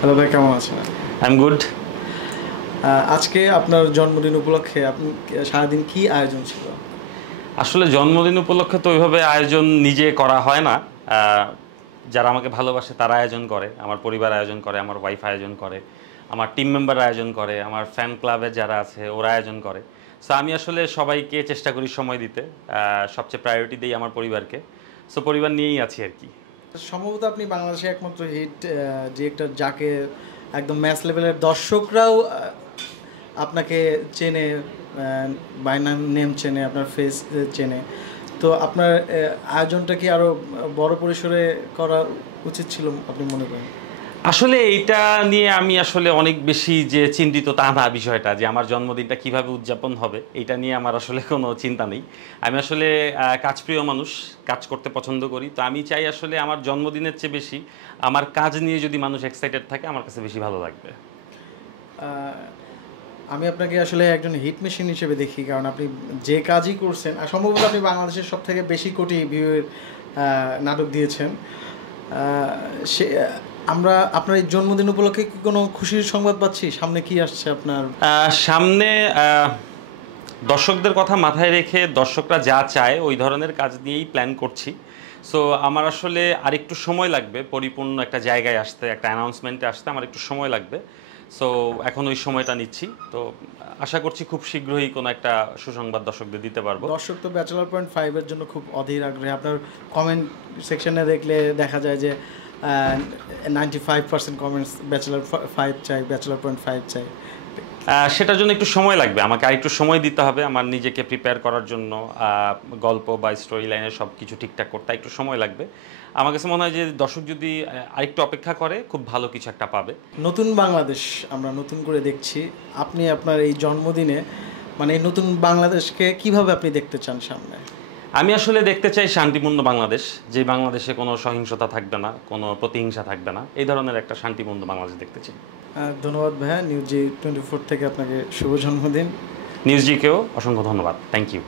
Hello ভাই, কেমন আছেন? I am good. আজকে আপনার জন্মদিন উপলক্ষে আপনি সারাদিন কি আয়োজন ছিল? আসলে জন্মদিন উপলক্ষে তো ওইভাবে আয়োজন নিজে করা হয় না। আহ, যারা আমাকে ভালোবাসে তারা আয়োজন করে, আমার পরিবার আয়োজন করে, আমার ওয়াইফ আয়োজন করে, আমার টিম মেম্বার আয়োজন করে, আমার ফ্যান ক্লাবে যারা আছে ওরা আয়োজন করে। সো আমি আসলে সবাইকে চেষ্টা করি সময় দিতে। সবচেয়ে প্রায়োরিটি দিই আমার পরিবারকে। সো পরিবার নিয়েই আছি আর কি। সম্ভবত আপনি বাংলাদেশে একমাত্র হিট ডিরেক্টর যাকে একদম ম্যাস লেভেলের দর্শকরাও আপনাকে চেনে, বাই নাম নেম চেনে, আপনার ফেস চেনে। তো আপনার আয়োজনটা কি আরও বড় পরিসরে করা উচিত ছিল আপনি মনে করেন? আসলে এইটা নিয়ে আমি আসলে অনেক বেশি যে চিন্তিত তা না, বিষয়টা যে আমার জন্মদিনটা কিভাবে উদযাপন হবে এইটা নিয়ে আমার আসলে কোনো চিন্তা নেই। আমি আসলে কাজপ্রিয় মানুষ, কাজ করতে পছন্দ করি। তো আমি চাই আসলে আমার জন্মদিনের চেয়ে বেশি আমার কাজ নিয়ে যদি মানুষ এক্সাইটেড থাকে আমার কাছে বেশি ভালো লাগবে। আহ, আমি আপনাকে আসলে একজন হিট মেশিন হিসেবে দেখি, কারণ আপনি যে কাজই করছেন, আর সম্ভবত আপনি বাংলাদেশের সব থেকে বেশি কোটি ভিউয়ের নাটক দিয়েছেন। সে আমরা আপনার এই জন্মদিন উপলক্ষে কি কোনো খুশির সংবাদ পাচ্ছি? সামনে কি আসছে আপনার? সামনে দর্শকদের কথা মাথায় রেখে দর্শকরা যা চায় ওই ধরনের কাজ নিয়েই প্ল্যান করছি। সো আমার আসলে আরেকটু সময় লাগবে পরিপূর্ণ একটা জায়গায় আসতে, একটা অ্যানাউন্সমেন্টে আসতে আমার একটু সময় লাগবে। সো এখন ওই সময়টা নিচ্ছি। তো আশা করছি খুব শীঘ্রই কোনো একটা সুসংবাদ দর্শকদের দিতে পারবো। দর্শক তো ব্যাচেলর.5 এর জন্য খুব অধীর আগ্রহী। আপনার কমেন্ট সেকশনে দেখলে দেখা যায় যে 95% কমেন্টস ব্যাচেলর.5 চাই, ব্যাচেলর.5 চাই। সেটার জন্য একটু সময় লাগবে, আমাকে আরেকটু সময় দিতে হবে আমার নিজেকে প্রিপেয়ার করার জন্য। গল্প বা স্টোরি লাইনের সব কিছু ঠিকঠাক করতে একটু সময় লাগবে। আমার কাছে মনে হয় যে দর্শক যদি আরেকটু অপেক্ষা করে খুব ভালো কিছু একটা পাবে। নতুন বাংলাদেশ আমরা নতুন করে দেখছি। আপনি আপনার এই জন্মদিনে মানে এই নতুন বাংলাদেশকে কিভাবে আপনি দেখতে চান সামনে? আমি আসলে দেখতে চাই শান্তিপূর্ণ বাংলাদেশ, যে বাংলাদেশে কোনো সহিংসতা থাকবে না, কোনো প্রতিহিংসা থাকবে না, এই ধরনের একটা শান্তিপূর্ণ বাংলাদেশ দেখতে চাই। ধন্যবাদ ভাইয়া। নিউজ জি 24 থেকে আপনাকে শুভ জন্মদিন। নিউজ জিকেও অসংখ্য ধন্যবাদ, থ্যাংক ইউ।